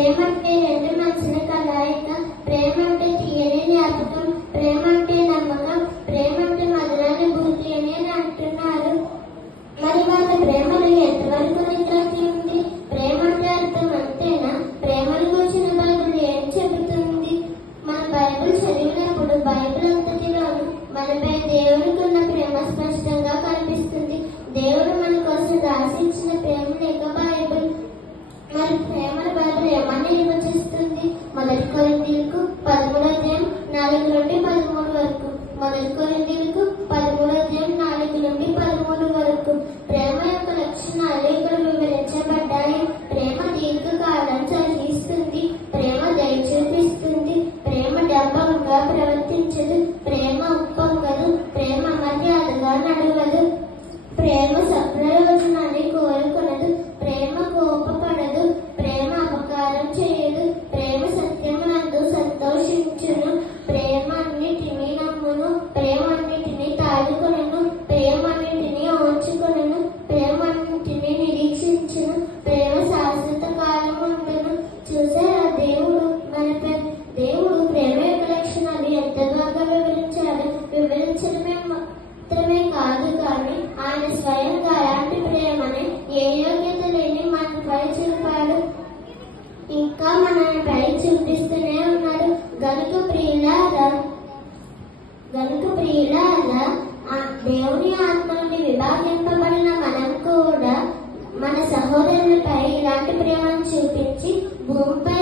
ప్రేమ అంటే రెండు మనసుల కలయిక, ప్రేమ అంటే తీయని జ్ఞాపకం, ప్రేమ అంటే నమ్మకం, ప్రేమ అంటే మధురానుభూతి అని అంటున్నారు. మరి వాళ్ళ ప్రేమలు ఎంతవరకు నిజానికి ఉంది? ప్రేమ అంటే అర్థం అంతేనా? ప్రేమను కూర్చున్న బైబిల్ ఏం చెబుతుంది? మన బైబిల్ చదివినప్పుడు బైబిల్ అంతటిలోనూ మనపై దేవునికి ఉన్న ప్రేమ స్పష్టంగా కనిపిస్తుంది. దేవుడు మన కోసం రాసించిన ప్రేమ లేక బైబిల్. మరి ప్రేమను బైబిల్ ఏమని నిర్వచిస్తుంది? 1 కొరింథీయులకు 13:4-13 వరకు. 1 కొరింథీయులకు 13:4-13 వరకు ప్రేమ యొక్క లక్షణాలు ఇక్కడ వివరించబడ్డాయి. ప్రేమ దీర్ఘకాలం సహిస్తుంది, ప్రేమ దయ చూపిస్తుంది, ప్రేమ డంబంగా ప్రవర్తించదు, ప్రేమ ఉప్పొంగదు, ప్రేమ మర్యాదగా నడవదు, ప్రేమ సప్రయోజనాన్ని కోరుకొనదు, ప్రేమ కోపపడదు, ప్రేమ అపకారం చేయదు, ప్రేమ సత్యమునందు సంతోషించును, ప్రేమ అన్నిటినీ నమ్మును, ప్రేమ అన్నిటినీ తాడుకొనను, ప్రేమ అన్నిటినీ ఓర్చుకొనను, ప్రేమ అన్నిటినీ నిరీక్షించును, ప్రేమ శాశ్వత కాలం ఉండును. చూసారా దేవుడు ప్రేమ యొక్క లక్షణాలు ఎంత బాగా వివరించాడు. వివరించడమే మాత్రమే కాదు కానీ ఆయన స్వయంగా అలాంటి ప్రేమని ఏ యోగ్యత లేని మనపై చూపాడు, ఇంకా మనపై చూపిస్తూనే ఉన్నాడు. గనుక ప్రియులారా దేవుని ఆత్మ నుండి విభాగింపబడిన మనం కూడా మన సహోదరులపై ఇలాంటి ప్రేమను చూపించి భూమిపై